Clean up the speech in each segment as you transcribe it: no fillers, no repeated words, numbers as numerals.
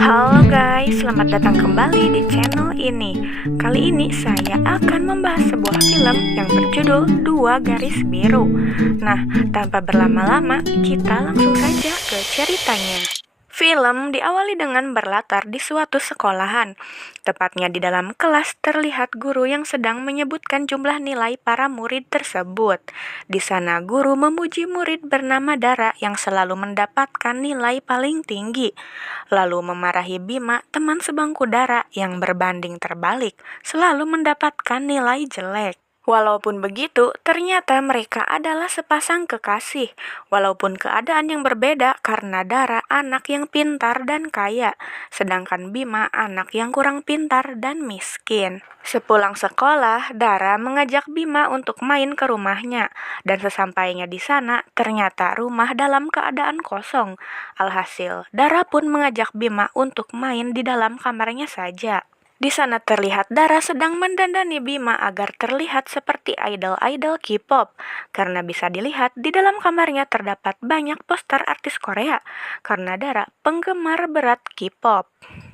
Halo guys, selamat datang kembali di channel ini. Kali ini saya akan membahas sebuah film yang berjudul Dua Garis Biru. Nah, tanpa berlama-lama, kita langsung saja ke ceritanya. Film diawali dengan berlatar di suatu sekolahan. Tepatnya di dalam kelas terlihat guru yang sedang menyebutkan jumlah nilai para murid tersebut. Di sana guru memuji murid bernama Dara yang selalu mendapatkan nilai paling tinggi. Lalu memarahi Bima, teman sebangku Dara yang berbanding terbalik, selalu mendapatkan nilai jelek. Walaupun begitu, ternyata mereka adalah sepasang kekasih. Walaupun keadaan yang berbeda karena Dara anak yang pintar dan kaya, sedangkan Bima anak yang kurang pintar dan miskin. Sepulang sekolah, Dara mengajak Bima untuk main ke rumahnya, dan sesampainya di sana, ternyata rumah dalam keadaan kosong. Alhasil, Dara pun mengajak Bima untuk main di dalam kamarnya saja. Di sana terlihat Dara sedang mendandani Bima agar terlihat seperti idol-idol K-pop. Karena bisa dilihat di dalam kamarnya terdapat banyak poster artis Korea. Karena Dara penggemar berat K-pop.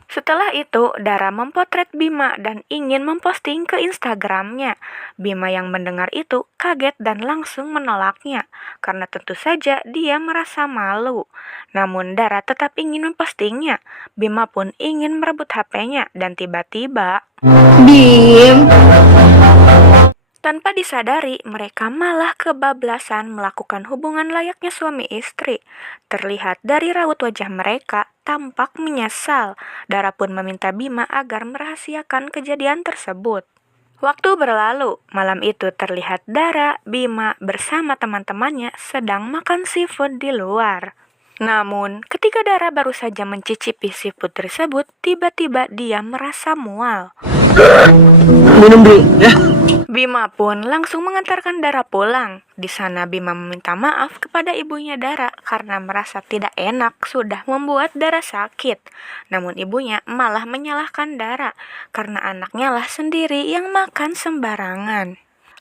Setelah itu, Dara mempotret Bima dan ingin memposting ke Instagramnya. Bima yang mendengar itu kaget dan langsung menolaknya, karena tentu saja dia merasa malu. Namun Dara tetap ingin mempostingnya. Bima pun ingin merebut HP-nya dan tiba-tiba Bim, tanpa disadari, mereka malah kebablasan melakukan hubungan layaknya suami istri. Terlihat dari raut wajah mereka, tampak menyesal. Dara pun meminta Bima agar merahasiakan kejadian tersebut. Waktu berlalu, malam itu terlihat Dara, Bima bersama teman-temannya sedang makan seafood di luar. Namun, ketika Dara baru saja mencicipi seafood tersebut, tiba-tiba dia merasa mual. minum dulu ya. Bima pun langsung mengantarkan Dara pulang. Di sana Bima meminta maaf kepada ibunya Dara karena merasa tidak enak sudah membuat Dara sakit. Namun ibunya malah menyalahkan Dara karena anaknya lah sendiri yang makan sembarangan.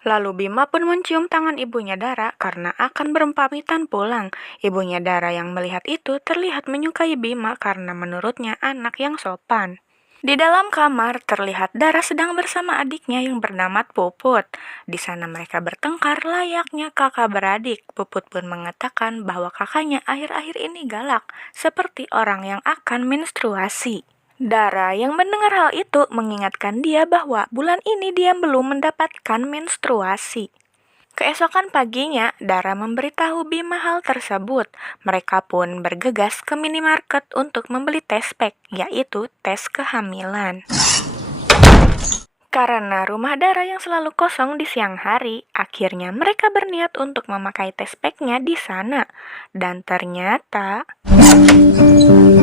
Lalu Bima pun mencium tangan ibunya Dara karena akan berpamitan pulang. Ibunya Dara yang melihat itu terlihat menyukai Bima karena menurutnya anak yang sopan. Di dalam kamar terlihat Dara sedang bersama adiknya yang bernama Puput. Di sana mereka bertengkar layaknya kakak beradik. Puput pun mengatakan bahwa kakaknya akhir-akhir ini galak, seperti orang yang akan menstruasi. Dara yang mendengar hal itu mengingatkan dia bahwa bulan ini dia belum mendapatkan menstruasi. Keesokan paginya, Dara memberitahu Bima hal tersebut. Mereka pun bergegas ke minimarket untuk membeli tes pack, yaitu tes kehamilan. Karena rumah Dara yang selalu kosong di siang hari, akhirnya mereka berniat untuk memakai tes packnya di sana. Dan ternyata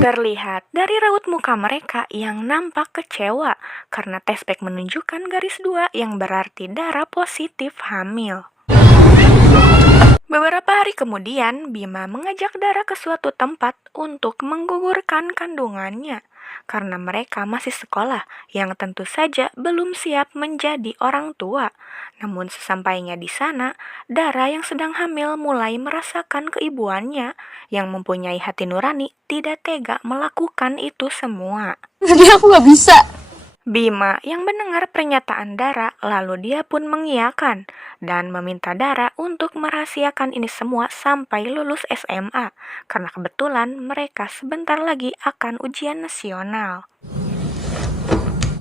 terlihat dari raut muka mereka yang nampak kecewa karena tes pack menunjukkan garis 2 yang berarti Dara positif hamil. Beberapa hari kemudian, Bima mengajak Dara ke suatu tempat untuk menggugurkan kandungannya karena mereka masih sekolah yang tentu saja belum siap menjadi orang tua. Namun sesampainya di sana, Dara yang sedang hamil mulai merasakan keibuannya yang mempunyai hati nurani tidak tega melakukan itu semua. Jadi aku nggak bisa. Bima yang mendengar pernyataan Dara lalu dia pun mengiyakan dan meminta Dara untuk merahasiakan ini semua sampai lulus SMA karena kebetulan mereka sebentar lagi akan ujian nasional.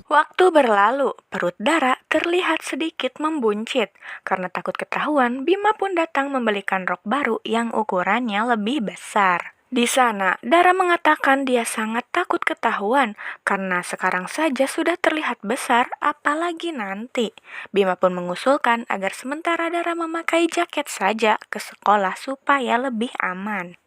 Waktu berlalu, perut Dara terlihat sedikit membuncit. Karena takut ketahuan, Bima pun datang membelikan rok baru yang ukurannya lebih besar. Di sana, Dara mengatakan dia sangat takut ketahuan karena sekarang saja sudah terlihat besar, apalagi nanti. Bima pun mengusulkan agar sementara Dara memakai jaket saja ke sekolah supaya lebih aman.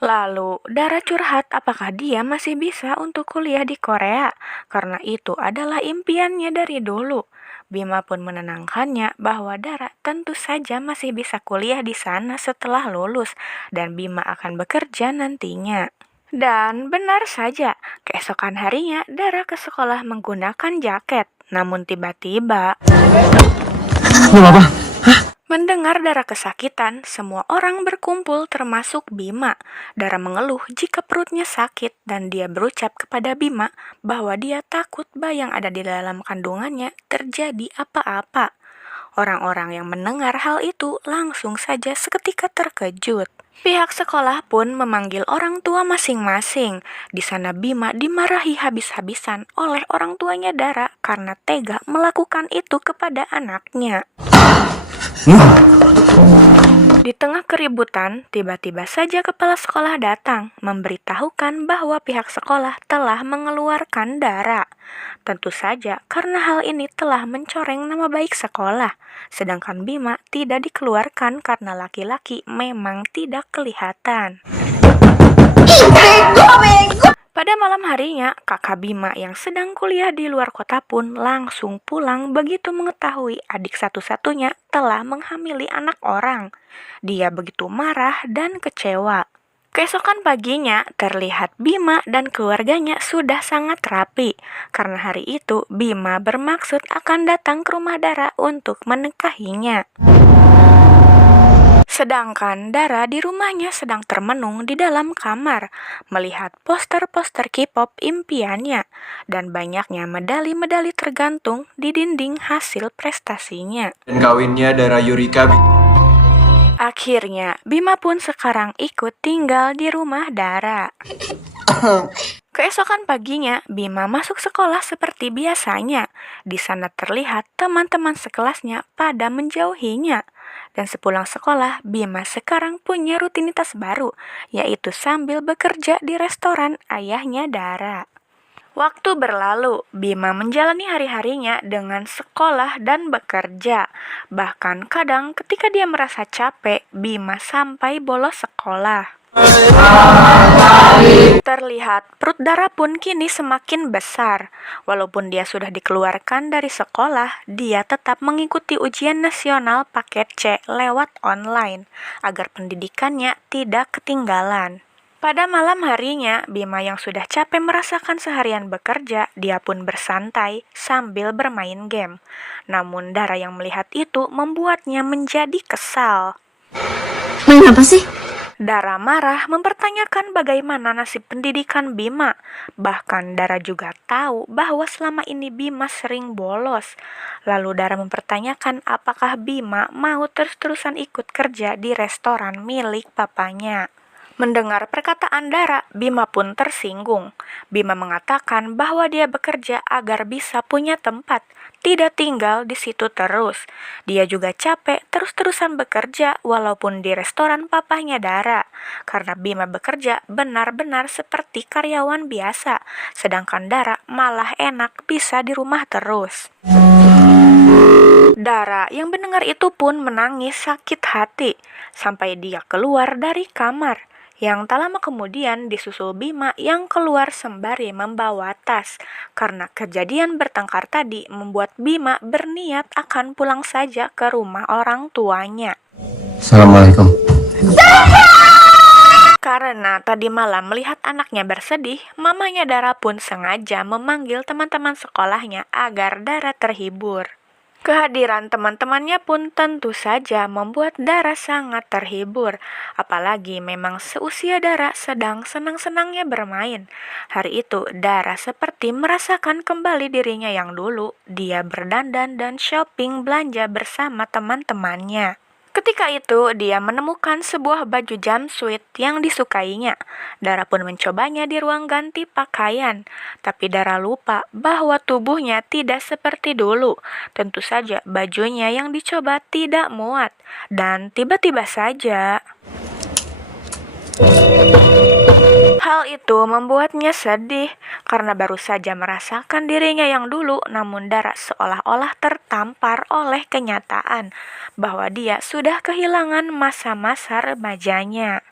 Lalu, Dara curhat apakah dia masih bisa untuk kuliah di Korea, karena itu adalah impiannya dari dulu. Bima pun menenangkannya bahwa Dara tentu saja masih bisa kuliah di sana setelah lulus, dan Bima akan bekerja nantinya. Dan benar saja, keesokan harinya Dara ke sekolah menggunakan jaket. Namun tiba-tiba Nggak apa-apa. Mendengar Dara kesakitan, semua orang berkumpul termasuk Bima. Dara mengeluh jika perutnya sakit dan dia berucap kepada Bima bahwa dia takut bayi yang ada di dalam kandungannya terjadi apa-apa. Orang-orang yang mendengar hal itu langsung saja seketika terkejut. Pihak sekolah pun memanggil orang tua masing-masing. Di sana Bima dimarahi habis-habisan oleh orang tuanya Dara karena tega melakukan itu kepada anaknya. Di tengah keributan, tiba-tiba saja kepala sekolah datang memberitahukan bahwa pihak sekolah telah mengeluarkan Dara. Tentu saja karena hal ini telah mencoreng nama baik sekolah, sedangkan Bima tidak dikeluarkan karena laki-laki memang tidak kelihatan. Pada malam harinya, kakak Bima yang sedang kuliah di luar kota pun langsung pulang begitu mengetahui adik satu-satunya telah menghamili anak orang. Dia begitu marah dan kecewa. Keesokan paginya, terlihat Bima dan keluarganya sudah sangat rapi. Karena hari itu, Bima bermaksud akan datang ke rumah Dara untuk menikahinya. Sedangkan Dara di rumahnya sedang termenung di dalam kamar, melihat poster-poster K-pop impiannya, dan banyaknya medali-medali tergantung di dinding hasil prestasinya. Dan kawinnya Dara Yurika. Akhirnya, Bima pun sekarang ikut tinggal di rumah Dara. Keesokan paginya, Bima masuk sekolah seperti biasanya. Di sana terlihat teman-teman sekelasnya pada menjauhinya. Dan sepulang sekolah, Bima sekarang punya rutinitas baru, yaitu sambil bekerja di restoran ayahnya Dara. Waktu berlalu, Bima menjalani hari-harinya dengan sekolah dan bekerja. Bahkan kadang ketika dia merasa capek, Bima sampai bolos sekolah. Terlihat perut Dara pun kini semakin besar. Walaupun dia sudah dikeluarkan dari sekolah, dia tetap mengikuti ujian nasional paket C lewat online agar pendidikannya tidak ketinggalan. Pada malam harinya, Bima yang sudah capek merasakan seharian bekerja, dia pun bersantai sambil bermain game. Namun Dara yang melihat itu membuatnya menjadi kesal. Main apa sih? Dara marah mempertanyakan bagaimana nasib pendidikan Bima. Bahkan Dara juga tahu bahwa selama ini Bima sering bolos. Lalu Dara mempertanyakan apakah Bima mau terus-terusan ikut kerja di restoran milik papanya. Mendengar perkataan Dara, Bima pun tersinggung. Bima mengatakan bahwa dia bekerja agar bisa punya tempat, tidak tinggal di situ terus. Dia juga capek terus-terusan bekerja walaupun di restoran papahnya Dara. Karena Bima bekerja benar-benar seperti karyawan biasa, sedangkan Dara malah enak bisa di rumah terus. Dara yang mendengar itu pun menangis sakit hati, sampai dia keluar dari kamar. Yang tak lama kemudian disusul Bima yang keluar sembari membawa tas. Karena kejadian bertengkar tadi membuat Bima berniat akan pulang saja ke rumah orang tuanya. Assalamualaikum. Karena tadi malam melihat anaknya bersedih, mamanya Dara pun sengaja memanggil teman-teman sekolahnya agar Dara terhibur. Kehadiran teman-temannya pun tentu saja membuat Dara sangat terhibur, apalagi memang seusia Dara sedang senang-senangnya bermain. Hari itu Dara seperti merasakan kembali dirinya yang dulu, dia berdandan dan shopping belanja bersama teman-temannya. Ketika itu, dia menemukan sebuah baju jumpsuit yang disukainya. Dara pun mencobanya di ruang ganti pakaian. Tapi Dara lupa bahwa tubuhnya tidak seperti dulu. Tentu saja bajunya yang dicoba tidak muat. Dan tiba-tiba saja hal itu membuatnya sedih karena baru saja merasakan dirinya yang dulu, namun Dara seolah-olah tertampar oleh kenyataan bahwa dia sudah kehilangan masa-masa remajanya.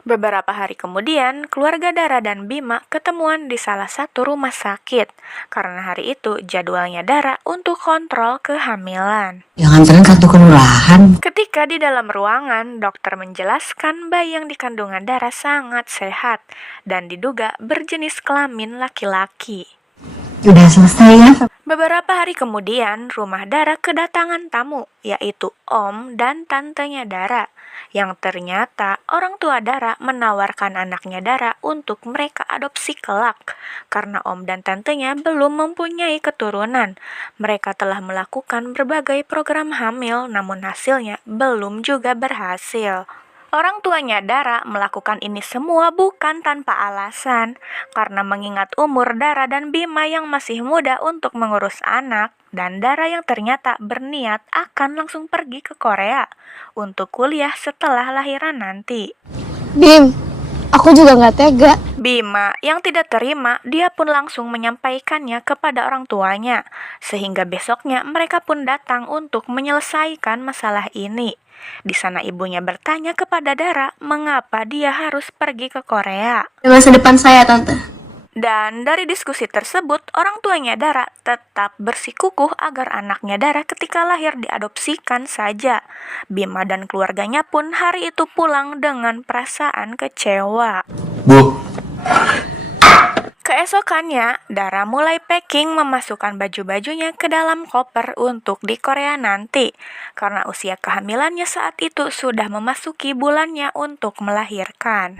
Beberapa hari kemudian, keluarga Dara dan Bima ketemuan di salah satu rumah sakit karena hari itu jadwalnya Dara untuk kontrol kehamilan. Jangan sering kartu kelurahan. Ketika di dalam ruangan, dokter menjelaskan bayi yang di kandungan Dara sangat sehat dan diduga berjenis kelamin laki-laki. Udah selesai ya? Beberapa hari kemudian, rumah Dara kedatangan tamu, yaitu om dan tantenya Dara. Yang ternyata orang tua Dara menawarkan anaknya Dara untuk mereka adopsi kelak. Karena om dan tantenya belum mempunyai keturunan. Mereka telah melakukan berbagai program hamil, namun hasilnya belum juga berhasil. Orang tuanya Dara melakukan ini semua bukan tanpa alasan, karena mengingat umur Dara dan Bima yang masih muda untuk mengurus anak, dan Dara yang ternyata berniat akan langsung pergi ke Korea untuk kuliah setelah lahiran nanti. Bim, aku juga nggak tega. Bima yang tidak terima, dia pun langsung menyampaikannya kepada orang tuanya, sehingga besoknya mereka pun datang untuk menyelesaikan masalah ini. Di sana ibunya bertanya kepada Dara mengapa dia harus pergi ke Korea. Masa depan saya, Tante. Dan dari diskusi tersebut, orang tuanya Dara tetap bersikukuh agar anaknya Dara ketika lahir diadopsikan saja. Bima dan keluarganya pun hari itu pulang dengan perasaan kecewa. Bu, Keesokannya, Dara mulai packing memasukkan baju-bajunya ke dalam koper untuk di Korea nanti. Karena usia kehamilannya saat itu sudah memasuki bulannya untuk melahirkan.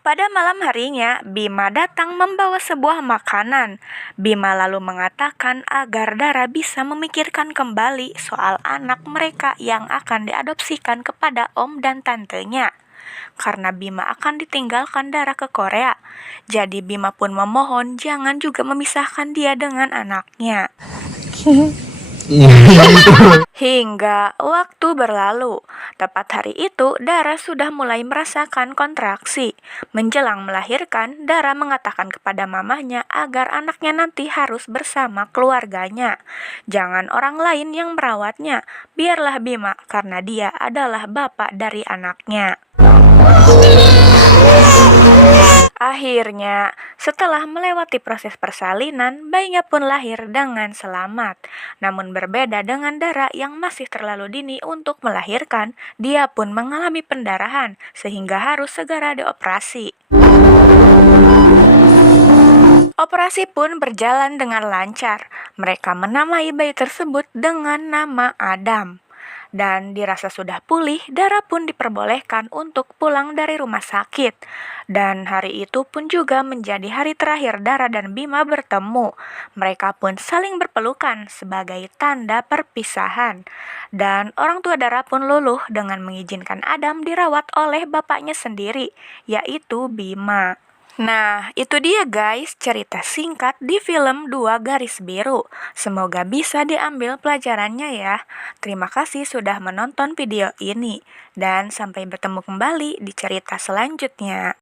Pada malam harinya, Bima datang membawa sebuah makanan. Bima lalu mengatakan agar Dara bisa memikirkan kembali soal anak mereka yang akan diadopsikan kepada om dan tantenya. Karena Bima akan ditinggalkan Dara ke Korea, jadi Bima pun memohon jangan juga memisahkan dia dengan anaknya. Hingga waktu berlalu, tepat hari itu Dara sudah mulai merasakan kontraksi. Menjelang melahirkan, Dara mengatakan kepada mamahnya agar anaknya nanti harus bersama keluarganya. Jangan orang lain yang merawatnya, biarlah Bima karena dia adalah bapak dari anaknya. Akhirnya, setelah melewati proses persalinan, bayinya pun lahir dengan selamat. Namun berbeda dengan Dara yang masih terlalu dini untuk melahirkan, dia pun mengalami pendarahan sehingga harus segera dioperasi. Operasi pun berjalan dengan lancar. Mereka menamai bayi tersebut dengan nama Adam. Dan dirasa sudah pulih, Dara pun diperbolehkan untuk pulang dari rumah sakit. Dan hari itu pun juga menjadi hari terakhir Dara dan Bima bertemu. Mereka pun saling berpelukan sebagai tanda perpisahan. Dan orang tua Dara pun luluh dengan mengizinkan Adam dirawat oleh bapaknya sendiri, yaitu Bima. Nah, itu dia guys cerita singkat di film Dua Garis Biru. Semoga bisa diambil pelajarannya ya. Terima kasih sudah menonton video ini. Dan sampai bertemu kembali di cerita selanjutnya.